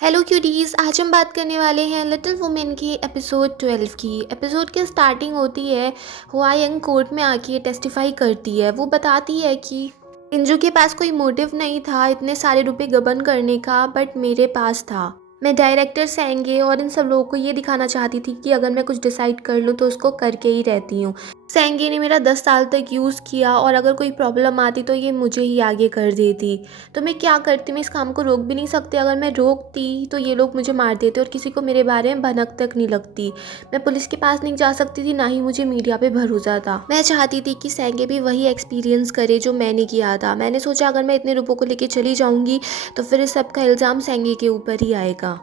Hello cuties, आज हम बात करने वाले हैं लिटिल वुमेन की एपिसोड 12 की। एपिसोड की स्टार्टिंग होती है, हुआ यंग कोर्ट में आके टेस्टिफाई करती है। वो बताती है कि इंजू के पास कोई मोटिव नहीं था इतने सारे रुपए गबन करने का, बट मेरे पास था। मैं डायरेक्टर सेंगे और इन सब लोगों को ये दिखाना चाहती थी कि अगर मैं कुछ डिसाइड कर लूँ तो उसको करके ही रहती हूँ। सेंगे ने मेरा 10 साल तक यूज़ किया और अगर कोई प्रॉब्लम आती तो ये मुझे ही आगे कर देती। तो मैं क्या करती, मैं इस काम को रोक भी नहीं सकती। अगर मैं रोकती तो ये लोग मुझे मार देते और किसी को मेरे बारे में भनक तक नहीं लगती। मैं पुलिस के पास नहीं जा सकती थी, ना ही मुझे मीडिया पे भरोसा था। मैं चाहती थी कि सेंगे भी वही एक्सपीरियंस करे जो मैंने किया था। मैंने सोचा अगर मैं इतने रुपयों को लेके चली जाऊंगी तो फिर इस सब का इल्ज़ाम सेंगे के ऊपर ही आएगा।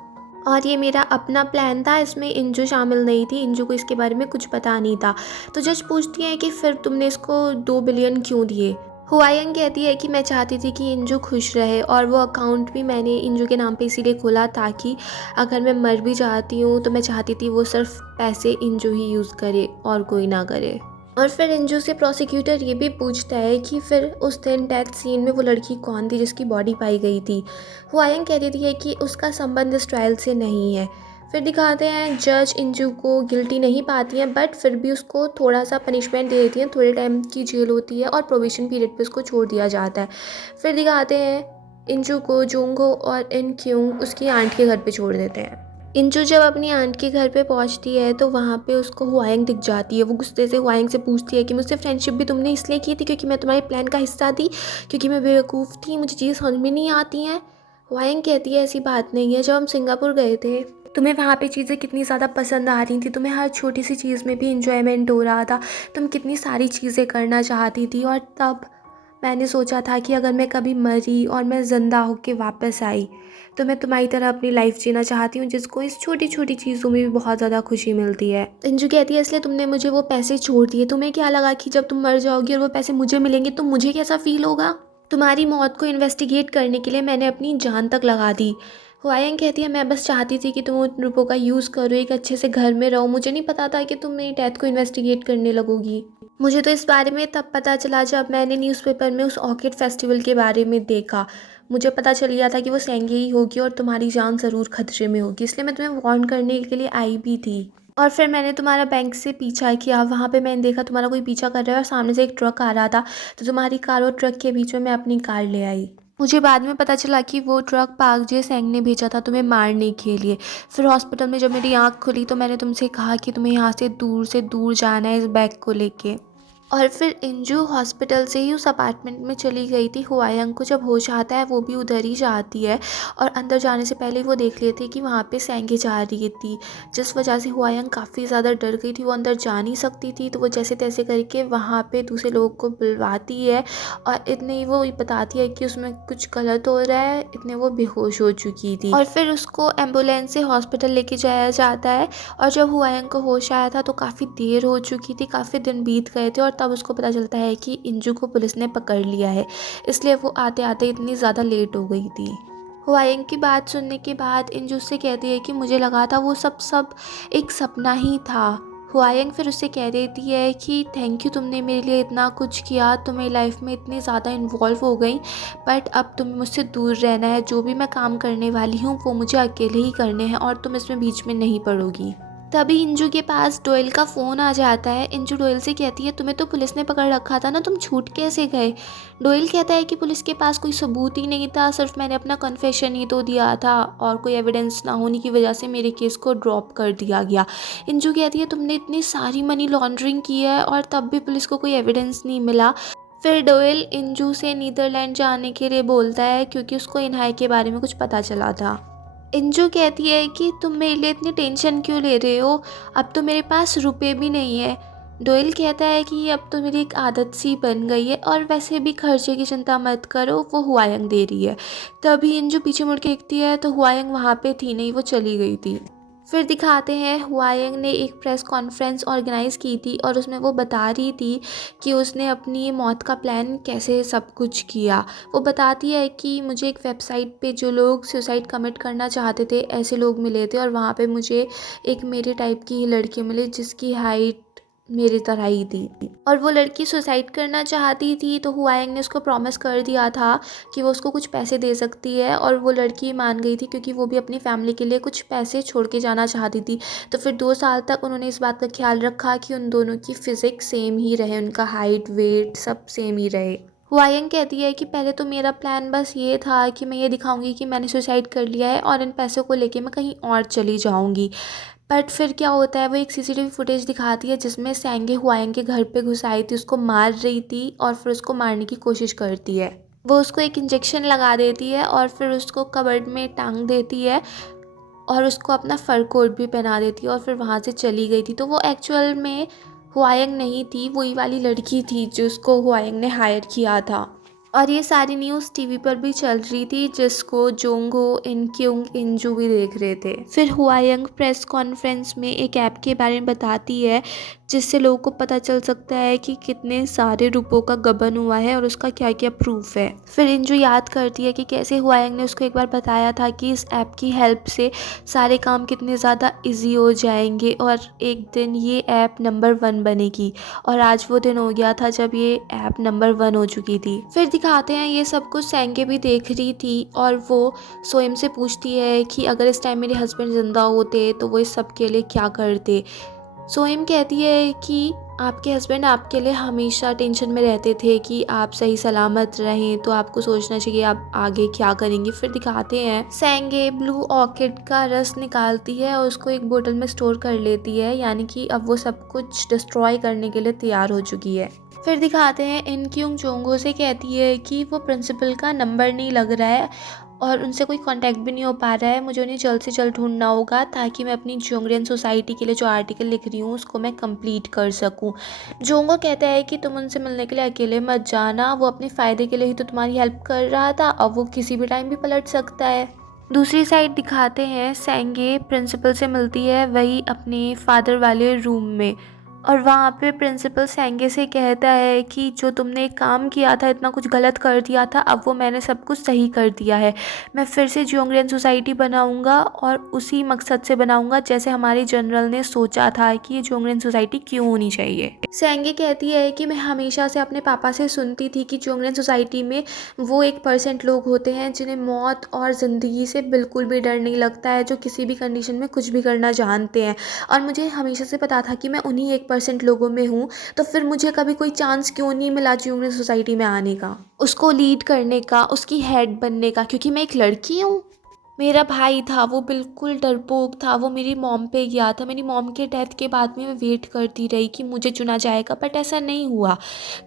और ये मेरा अपना प्लान था, इसमें इंजू शामिल नहीं थी। इंजू को इसके बारे में कुछ पता नहीं था। तो जज पूछती है कि फिर तुमने इसको 2 बिलियन क्यों दिए। हुआयंग कहती है कि मैं चाहती थी कि इंजू खुश रहे और वो अकाउंट भी मैंने इंजू के नाम पे इसीलिए खोला ताकि अगर मैं मर भी जाती हूँ तो मैं चाहती थी वो सिर्फ पैसे इंजू ही यूज़ करे और कोई ना करे। और फिर इंजू से प्रोसिक्यूटर ये भी पूछता है कि फिर उस दिन डेथ सीन में वो लड़की कौन थी जिसकी बॉडी पाई गई थी। हुआयंग कहती थी कि उसका संबंध इस ट्रायल से नहीं है। फिर दिखाते हैं जज इंजू को गिल्टी नहीं पाती हैं, बट फिर भी उसको थोड़ा सा पनिशमेंट दे देती हैं। थोड़े टाइम की जेल होती है और प्रोविशन पीरियड पे उसको छोड़ दिया जाता है। फिर दिखाते हैं इंजू को जोंगहो और इन क्योंग उसकी आंट के घर पे छोड़ देते हैं। इंजू जब अपनी आंट के घर पे पहुंचती है तो वहाँ पे उसको हुआयंग दिख जाती है। वो गुस्से से हुआयंग से पूछती है कि मुझसे फ्रेंडशिप भी तुमने इसलिए की थी क्योंकि मैं तुम्हारे प्लान का हिस्सा थी, क्योंकि मैं बेवकूफ़ थी, मुझे चीज़ें समझ में नहीं आती हैं। हुआयंग कहती है ऐसी बात नहीं है। जब हम सिंगापुर गए थे तुम्हें वहाँ पे चीज़ें कितनी ज़्यादा पसंद आ रही थी, तुम्हें हर छोटी सी चीज़ में भी इंजॉयमेंट हो रहा था, तुम कितनी सारी चीज़ें करना चाहती थी। और तब मैंने सोचा था कि अगर मैं कभी मरी और मैं ज़िंदा होके वापस आई तो मैं तुम्हारी तरह अपनी लाइफ जीना चाहती हूँ जिसको इस छोटी छोटी चीज़ों में भी बहुत ज़्यादा खुशी मिलती है। अंजू कहती है इसलिए तुमने मुझे वो पैसे छोड़ दिए। तुम्हें क्या लगा कि जब तुम मर जाओगी और वो पैसे मुझे मिलेंगे तो मुझे कैसा फील होगा। तुम्हारी मौत को इन्वेस्टिगेट करने के लिए मैंने अपनी जान तक लगा दी। हुआयंग कहती है मैं बस चाहती थी कि तुम उन रुपयों का यूज़ करो, एक अच्छे से घर में रहो। मुझे नहीं पता था कि तुम मेरी डेथ को इन्वेस्टिगेट करने लगोगी। मुझे तो इस बारे में तब पता चला जब मैंने न्यूज़पेपर में उस ऑर्किड फेस्टिवल के बारे में देखा। मुझे पता चल गया था कि वो सेंगे ही होगी और तुम्हारी जान ज़रूर खतरे में होगी, इसलिए मैं तुम्हें वार्न करने के लिए आई भी थी। और फिर मैंने तुम्हारा बैंक से पीछा किया। वहाँ पे मैंने देखा तुम्हारा कोई पीछा कर रहा है और सामने से एक ट्रक आ रहा था, तो तुम्हारी कार और ट्रक के बीच में मैं अपनी कार ले आई। मुझे बाद में पता चला कि वो ट्रक पार्क जे सेंग ने भेजा था तुम्हें मारने के लिए। फिर हॉस्पिटल में जब मेरी आँख खुली तो मैंने तुमसे कहा कि तुम्हें यहाँ से दूर जाना है इस बैग को लेके। और फिर इंजू हॉस्पिटल से ही उस अपार्टमेंट में चली गई थी। हुआयंग को जब होश आता है वो भी उधर ही जाती है और अंदर जाने से पहले वो देख लेती है कि वहाँ पे सेंगे जा रही थी, जिस वजह से हुआयंग काफ़ी ज़्यादा डर गई थी। वो अंदर जा नहीं सकती थी, तो वो जैसे तैसे करके वहाँ पे दूसरे लोगों को बुलवाती है और इतने ही वो बताती है कि उसमें कुछ गलत हो रहा है। इतने वो बेहोश हो चुकी थी और फिर उसको एम्बुलेंस से हॉस्पिटल लेके जाया जाता है। और जब हुआयंग को होश आया था तो काफ़ी देर हो चुकी थी, काफ़ी दिन बीत गए थे और तब उसको पता चलता है कि इंजू को पुलिस ने पकड़ लिया है, इसलिए वो आते आते इतनी ज़्यादा लेट हो गई थी। हुआयंग की बात सुनने के बाद इंजू से कहती है कि मुझे लगा था वो सब एक सपना ही था। हुआयंग फिर उससे कह देती है कि थैंक यू, तुमने मेरे लिए इतना कुछ किया, तुम मेरी लाइफ में इतनी ज़्यादा इन्वॉल्व हो गई, बट अब तुम्हें मुझसे दूर रहना है। जो भी मैं काम करने वाली हूँ वो मुझे अकेले ही करने हैं और तुम इसमें बीच में नहीं पड़ोगी। तभी इंजू के पास डोयल का फ़ोन आ जाता है। इंजू डोयल से कहती है तुम्हें तो पुलिस ने पकड़ रखा था ना, तुम छूट कैसे गए। डोयल कहता है कि पुलिस के पास कोई सबूत ही नहीं था, सिर्फ मैंने अपना कन्फेशन ही तो दिया था और कोई एविडेंस ना होने की वजह से मेरे केस को ड्रॉप कर दिया गया। इंजू कहती है तुमने इतनी सारी मनी लॉन्ड्रिंग की है और तब भी पुलिस को कोई एविडेंस नहीं मिला। फिर डोयल इंजू से नीदरलैंड जाने के लिए बोलता है क्योंकि उसको इन्हाई के बारे में कुछ पता चला था। इंजू कहती है कि तुम मेरे लिए इतनी टेंशन क्यों ले रहे हो, अब तो मेरे पास रुपए भी नहीं है। डोयल कहता है कि अब तो मेरी एक आदत सी बन गई है और वैसे भी खर्चे की चिंता मत करो, वो हुआयंग दे रही है। तभी इंजू पीछे मुड़ के देखती है तो हुआयंग वहाँ पे थी नहीं, वो चली गई थी। फिर दिखाते हैं हुआयंग ने एक प्रेस कॉन्फ्रेंस ऑर्गेनाइज़ की थी और उसमें वो बता रही थी कि उसने अपनी मौत का प्लान कैसे सब कुछ किया। वो बताती है कि मुझे एक वेबसाइट पे जो लोग सुसाइड कमिट करना चाहते थे ऐसे लोग मिले थे और वहाँ पे मुझे एक मेरे टाइप की ही लड़की मिली जिसकी हाइट मेरी तरह ही थी। और वो लड़की सुसाइड करना चाहती थी, तो हुआयंग ने उसको प्रॉमिस कर दिया था कि वो उसको कुछ पैसे दे सकती है, और वो लड़की मान गई थी क्योंकि वो भी अपनी फैमिली के लिए कुछ पैसे छोड़ के जाना चाहती थी। तो फिर 2 साल तक उन्होंने इस बात का ख्याल रखा कि उन दोनों की फ़िज़िक्स सेम ही रहे, उनका हाइट, वेट सब सेम ही रहे। हुआयंग कहती है कि पहले तो मेरा प्लान बस ये था कि मैं ये दिखाऊंगी कि मैंने सुसाइड कर लिया है और इन पैसों को लेके मैं कहीं और चली जाऊंगी। बट फिर क्या होता है, वो एक सीसीटीवी फुटेज दिखाती है जिसमें सैंगे हुआयंग के घर पे घुस आई थी, उसको मार रही थी और फिर उसको मारने की कोशिश करती है। वो उसको एक इंजेक्शन लगा देती है और फिर उसको कबर्ड में टांग देती है और उसको अपना फर कोट भी पहना देती है और फिर वहाँ से चली गई थी। तो वो एक्चुअल में हुआयंग नहीं थी, वही वाली लड़की थी जिसको हुआयंग ने हायर किया था। और ये सारी न्यूज़ टीवी पर भी चल रही थी जिसको जोंगहो, इनक्युंग, इंजू भी देख रहे थे। फिर हुआयंग प्रेस कॉन्फ्रेंस में एक ऐप के बारे में बताती है जिससे लोगों को पता चल सकता है कि कितने सारे रुपयों का गबन हुआ है और उसका क्या क्या प्रूफ है। फिर इंजू याद करती है कि कैसे हुआयंग ने उसको एक बार बताया था कि इस ऐप की हेल्प से सारे काम कितने ज़्यादा इजी हो जाएंगे और एक दिन ये ऐप नंबर 1 बनेगी। और आज वो दिन हो गया था जब ये ऐप नंबर 1 हो चुकी थी। फिर दिखाते हैं ये सब कुछ सैंगे भी देख रही थी और वो सोएम से पूछती है कि अगर इस टाइम मेरे हस्बैंड ज़िंदा होते तो वो इस सब के लिए क्या करते। सोएम कहती है कि आपके हस्बैंड आपके लिए हमेशा टेंशन में रहते थे कि आप सही सलामत रहें, तो आपको सोचना चाहिए आप आगे क्या करेंगे। फिर दिखाते हैं सैंगे ब्लू ऑर्किड का रस निकालती है और उसको एक बोतल में स्टोर कर लेती है, यानी कि अब वो सब कुछ डिस्ट्रॉय करने के लिए तैयार हो चुकी है। फिर दिखाते हैं इनक्युंग जोंगहो से कहती है कि वो प्रिंसिपल का नंबर नहीं लग रहा है और उनसे कोई कांटेक्ट भी नहीं हो पा रहा है, मुझे उन्हें जल्द से जल्द ढूंढना होगा ताकि मैं अपनी जोंगरियन सोसाइटी के लिए जो आर्टिकल लिख रही हूँ उसको मैं कंप्लीट कर सकूँ। जोंगो कहता है कि तुम उनसे मिलने के लिए अकेले मत जाना, वो अपने फ़ायदे के लिए ही तो तुम्हारी हेल्प कर रहा था, अब वो किसी भी टाइम भी पलट सकता है। दूसरी साइड दिखाते हैं सैंगे प्रिंसिपल से मिलती है, वही अपने फादर वाले रूम में, और वहाँ पे प्रिंसिपल सैंगे से कहता है कि जो तुमने काम किया था, इतना कुछ गलत कर दिया था, अब वो मैंने सब कुछ सही कर दिया है। मैं फिर से जोंगरियन सोसाइटी बनाऊंगा और उसी मकसद से बनाऊंगा जैसे हमारे जनरल ने सोचा था कि ये जोंगरियन सोसाइटी क्यों होनी चाहिए। सैंगे कहती है कि मैं हमेशा से अपने पापा से सुनती थी कि जोंगरियन सोसाइटी में वो 1% लोग होते हैं जिन्हें मौत और ज़िंदगी से बिल्कुल भी डर नहीं लगता है, जो किसी भी कंडीशन में कुछ भी करना जानते हैं। और मुझे हमेशा से पता था कि मैं उन्हीं 1% लोगों में हूँ, तो फिर मुझे कभी कोई चांस क्यों नहीं मिला जोंगरियन सोसाइटी में आने का, उसको लीड करने का, उसकी हेड बनने का, क्योंकि मैं एक लड़की हूँ। मेरा भाई था वो बिल्कुल डरपोक था, वो मेरी मॉम पे गया था, मेरी मॉम के डेथ के बाद में मैं वेट करती रही कि मुझे चुना जाएगा, बट ऐसा नहीं हुआ।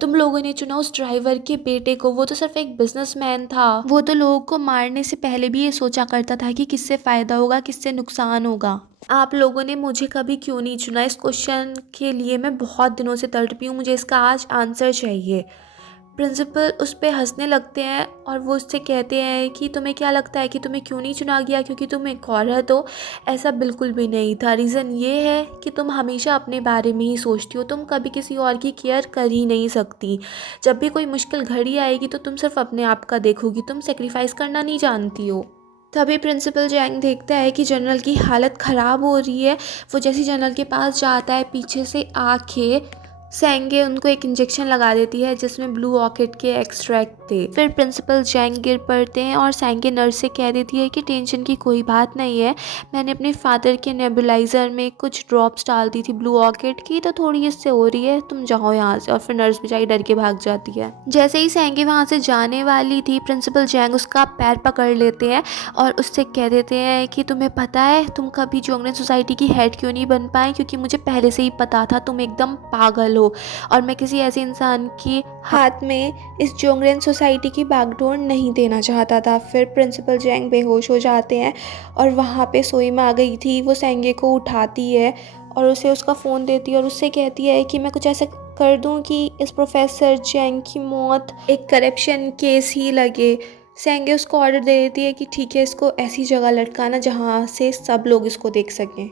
तुम लोगों ने चुना उस ड्राइवर के बेटे को, वो तो सिर्फ एक बिजनेसमैन था, वो तो लोगों को मारने से पहले भी ये सोचा करता था कि किससे फ़ायदा होगा, किससे नुकसान होगा। आप लोगों ने मुझे कभी क्यों नहीं चुना? इस क्वेश्चन के लिए मैं बहुत दिनों से तड़पी हूँ, मुझे इसका आज आंसर चाहिए। प्रिंसिपल उस पर हंसने लगते हैं और वो उससे कहते हैं कि तुम्हें क्या लगता है कि तुम्हें क्यों नहीं चुना गया क्योंकि तुम एक औरत हो? ऐसा बिल्कुल भी नहीं था। रीज़न ये है कि तुम हमेशा अपने बारे में ही सोचती हो, तुम कभी किसी और की केयर कर ही नहीं सकती। जब भी कोई मुश्किल घड़ी आएगी तो तुम सिर्फ अपने आप का देखोगी, तुम सेक्रीफाइस करना नहीं जानती हो। तभी प्रिंसिपल जैंग देखता है कि जनरल की हालत ख़राब हो रही है। वो जैसे जनरल के पास जाता है, पीछे से आके सैंगे उनको एक इंजेक्शन लगा देती है जिसमें ब्लू ऑर्किड के एक्सट्रैक्ट थे। फिर प्रिंसिपल जैंग गिर पड़ते हैं और सैंगे नर्स से कह देती है कि टेंशन की कोई बात नहीं है, मैंने अपने फादर के नेबुलाइजर में कुछ ड्रॉप्स डाल दी थी ब्लू ऑर्किड की, तो थोड़ी इससे हो रही है, तुम जाओ यहाँ से। और फिर नर्स बेचारी डर के भाग जाती है। जैसे ही सैंगे वहाँ से जाने वाली थी, प्रिंसिपल जैंग उसका पैर पकड़ लेते हैं और उससे कह देते हैं कि तुम्हें पता है तुम कभी जोंगरियन सोसाइटी की हेड क्यों नहीं बन पाए? क्योंकि मुझे पहले से ही पता था तुम एकदम पागल हो और मैं किसी ऐसे इंसान के हाथ में इस जोंगरियन सोसाइटी की बागडोर नहीं देना चाहता था। फिर प्रिंसिपल जैंग बेहोश हो जाते हैं और वहाँ पे सोइम आ गई थी। वो सैंगे को उठाती है और उसे उसका फ़ोन देती है और उससे कहती है कि मैं कुछ ऐसा कर दूं कि इस प्रोफेसर जैंग की मौत एक करप्शन केस ही लगे। सैंगे उसको ऑर्डर दे देती है कि ठीक है, इसको ऐसी जगह लटकाना जहाँ से सब लोग इसको देख सकें।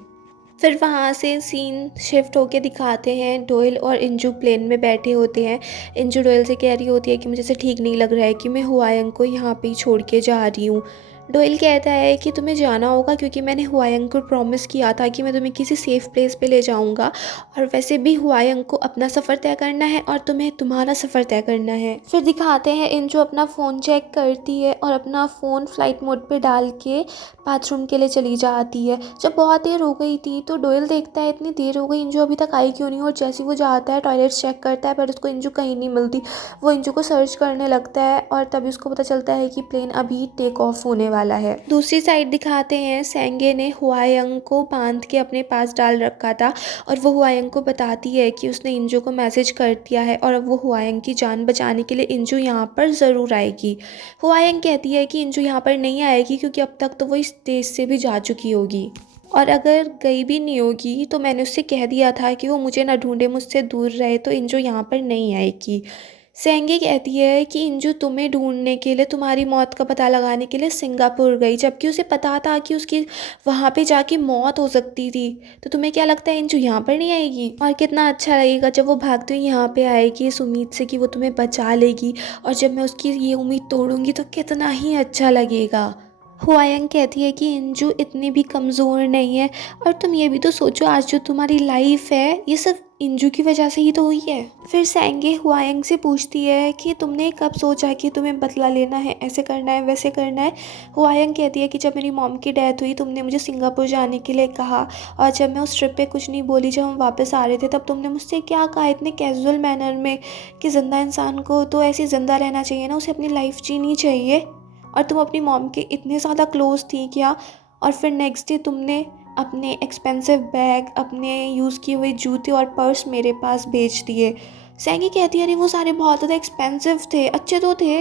फिर वहाँ से सीन शिफ्ट होके दिखाते हैं डोयल और इंजू प्लेन में बैठे होते हैं। इंजू डोयल से कह रही होती है कि मुझे से ठीक नहीं लग रहा है कि मैं हुआयंग को यहाँ पे ही छोड़ के जा रही हूँ। डोयल कहता है कि तुम्हें जाना होगा क्योंकि मैंने हुआयंग को प्रॉमिस किया था कि मैं तुम्हें किसी सेफ़ प्लेस पे ले जाऊंगा, और वैसे भी हुआयंग को अपना सफ़र तय करना है और तुम्हें तुम्हारा सफ़र तय करना है। फिर दिखाते हैं इंजो अपना फ़ोन चेक करती है और अपना फ़ोन फ्लाइट मोड पे डाल के बाथरूम के लिए चली जाती है। जब बहुत देर हो गई थी तो डोयल देखता है इतनी देर हो गई, इंजो अभी तक आई क्यों नहीं, और जैसे ही वो जाता है टॉयलेट चेक करता है पर उसको इंजो कहीं नहीं मिलती। वो इंजो को सर्च करने लगता है और तभी उसको पता चलता है कि प्लेन अभी टेक ऑफ होने वाला है। दूसरी साइड दिखाते हैं सेंगे ने हुआयंग को बांध के अपने पास डाल रखा था और वो हुआयंग को बताती है कि उसने इंजो को मैसेज कर दिया है और अब वो हुआयंग की जान बचाने के लिए इंजो यहाँ पर ज़रूर आएगी। हुआयंग कहती है कि इंजो यहाँ पर नहीं आएगी क्योंकि अब तक तो वो इस देश से भी जा चुकी होगी, और अगर गई भी नहीं होगी तो मैंने उससे कह दिया था कि वो मुझे ना ढूंढे, मुझसे दूर रहे, तो इंजो यहाँ पर नहीं आएगी। सेंगे कहती है कि इंजू तुम्हें ढूंढने के लिए, तुम्हारी मौत का पता लगाने के लिए सिंगापुर गई, जबकि उसे पता था कि उसकी वहाँ पे जाके मौत हो सकती थी। तो तुम्हें क्या लगता है इंजू यहाँ पर नहीं आएगी? और कितना अच्छा लगेगा जब वो भागते हुए यहाँ पे आएगी इस उम्मीद से कि वो तुम्हें बचा लेगी, और जब मैं उसकी ये उम्मीद तोड़ूंगी तो कितना ही अच्छा लगेगा। हुआयंग कहती है कि इंजू इतनी भी कमज़ोर नहीं है, और तुम ये भी तो सोचो आज जो तुम्हारी लाइफ है ये सिर्फ इंजू की वजह से ही तो हुई है। फिर सेंगे हुआयंग से पूछती है कि तुमने कब सोचा कि तुम्हें बदला लेना है, ऐसे करना है वैसे करना है। हुआयंग कहती है कि जब मेरी मॉम की डेथ हुई तुमने मुझे सिंगापुर जाने के लिए कहा, और जब मैं उस ट्रिप पे कुछ नहीं बोली, जब हम वापस आ रहे थे तब तुमने मुझसे क्या कहा इतने कैजुअल मैनर में कि ज़िंदा इंसान को तो ऐसे ज़िंदा रहना चाहिए ना, उसे अपनी लाइफ जीनी चाहिए, और तुम अपनी मॉम के इतने ज़्यादा क्लोज थी क्या? और फिर नेक्स्ट डे तुमने अपने एक्सपेंसिव बैग, अपने यूज़ किए हुए जूते और पर्स मेरे पास भेज दिए। सेंगी कहती है अरे वो सारे बहुत ज़्यादा एक्सपेंसिव थे, अच्छे तो थे।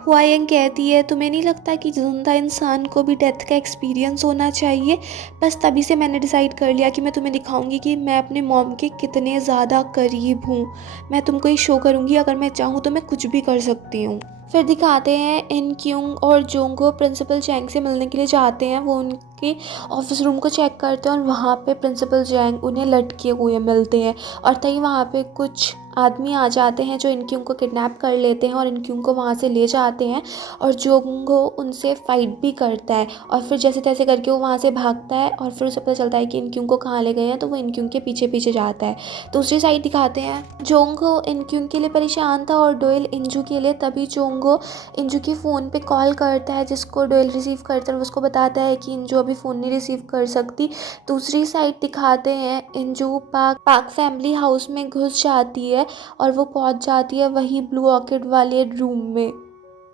हुआयंग कहती है तुम्हें नहीं लगता कि जिंदा इंसान को भी डेथ का एक्सपीरियंस होना चाहिए? बस तभी से मैंने डिसाइड कर लिया कि मैं तुम्हें दिखाऊंगी कि मैं अपने मॉम के कितने ज़्यादा करीब हूँ। मैं तुमको ये शो करूँगी, अगर मैं चाहूँ तो मैं कुछ भी कर सकती हूँ। फिर दिखाते हैं इन क्यूंग और जोंगो प्रिंसिपल जैंग से मिलने के लिए जाते हैं। वो उनके ऑफिस रूम को चेक करते हैं और वहाँ पे प्रिंसिपल जैंग उन्हें लटके हुए मिलते हैं, और तभी वहाँ पे कुछ आदमी आ जाते हैं जो इनक्यूंग को किडनैप कर लेते हैं और इनक्यूंग को वहाँ से ले जाते हैं, और जोंगो उनसे फाइट भी करता है, और फिर जैसे तैसे करके वो वहाँ से भागता है और फिर उसे पता चलता है कि इनक्यूंग को कहाँ ले गए हैं, तो वो इनक्यूंग के पीछे पीछे जाता है। दूसरी साइड दिखाते हैं जोंगो इनक्यूंग के लिए परेशान था और डोयल इंजू के लिए, तभी जोंगो इंजू के फ़ोन पे कॉल करता है जिसको डोयल रिसीव करता है और उसको बताता है कि इंजू अभी फ़ोन नहीं रिसीव कर सकती। दूसरी साइड दिखाते हैं इंजू पाक फैमिली हाउस में घुस जाती है और वो पहुंच जाती है वही ब्लू ऑर्किड वाले रूम में।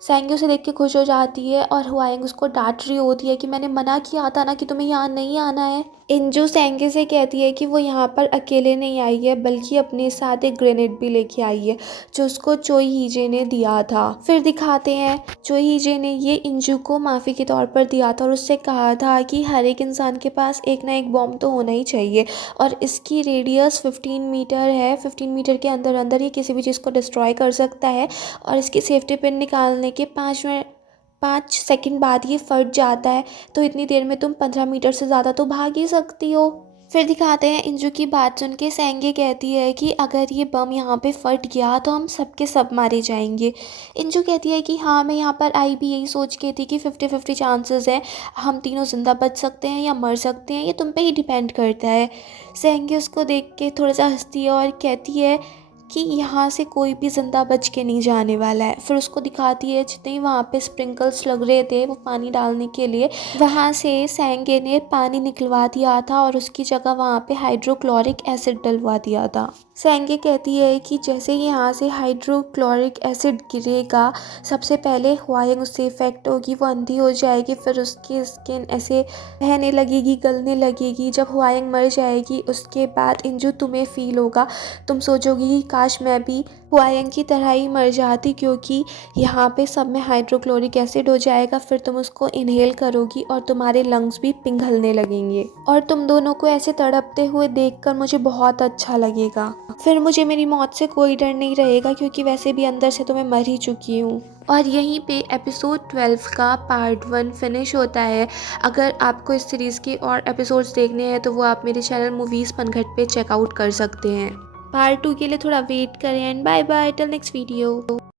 सेंगे उसे देख के खुश हो जाती है और हुआयंग उसको डांट रही होती है कि मैंने मना किया था ना कि तुम्हें यहाँ नहीं आना है। इंजू सेंगे से कहती है कि वो यहाँ पर अकेले नहीं आई है बल्कि अपने साथ एक ग्रेनेड भी लेके आई है जो उसको चोई हीजे ने दिया था। फिर दिखाते हैं चोई हीजे ने ये इंजू को माफ़ी के तौर पर दिया था और उससे कहा था कि हर एक इंसान के पास एक ना एक बॉम्ब तो होना ही चाहिए, और इसकी रेडियस 15 मीटर है। 15 मीटर के अंदर अंदर ये किसी भी चीज़ को डिस्ट्रॉय कर सकता है, और इसकी सेफ्टी पिन निकालने के 5 सेकंड बाद ये फट जाता है, तो इतनी देर में तुम 15 मीटर से ज़्यादा तो भाग ही सकती हो। फिर दिखाते हैं इंजू की बात सुन के सेंगे कहती है कि अगर ये बम यहाँ पे फट गया तो हम सबके सब मारे जाएंगे। इंजू कहती है कि हाँ मैं यहाँ पर आई भी यही सोच के थी कि 50-50 चांसेस है, हम तीनों ज़िंदा बच सकते हैं या मर सकते हैं, ये तुम पे ही डिपेंड करता है। सेंगे उसको देख के थोड़ा सा हंसती है और कहती है कि यहाँ से कोई भी ज़िंदा बच के नहीं जाने वाला है। फिर उसको दिखाती है जितने ही वहाँ पे स्प्रिंकल्स लग रहे थे वो पानी डालने के लिए, वहाँ से सेंगे ने पानी निकलवा दिया था और उसकी जगह वहाँ पे हाइड्रोक्लोरिक एसिड डलवा दिया था। सेंगे कहती है कि जैसे ही यहाँ से हाइड्रोक्लोरिक एसिड गिरेगा सबसे पहले हुआयंग उससे इफेक्ट होगी, वो अंधी हो जाएगी, फिर उसकी स्किन ऐसे बहने लगेगी, गलने लगेगी। जब हुआयंग मर जाएगी उसके बाद इंजू तुम्हें फील होगा, तुम सोचोगी कि काश मैं भी हुआयंग की तरह ही मर जाती, क्योंकि यहाँ पे सब में हाइड्रोक्लोरिक एसिड हो जाएगा। फिर तुम उसको इनहेल करोगी और तुम्हारे लंग्स भी पिघलने लगेंगे, और तुम दोनों को ऐसे तड़पते हुए देखकर मुझे बहुत अच्छा लगेगा। फिर मुझे मेरी मौत से कोई डर नहीं रहेगा क्योंकि वैसे भी अंदर से तो मैं मर ही चुकी हूँ। और यहीं पे एपिसोड 12 का पार्ट 1 फिनिश होता है। अगर आपको इस सीरीज़ के और एपिसोड्स देखने हैं तो वो आप मेरे चैनल मूवीज़ पनघट पे चेकआउट कर सकते हैं। पार्ट 2 के लिए थोड़ा वेट करें, and bye bye till next video.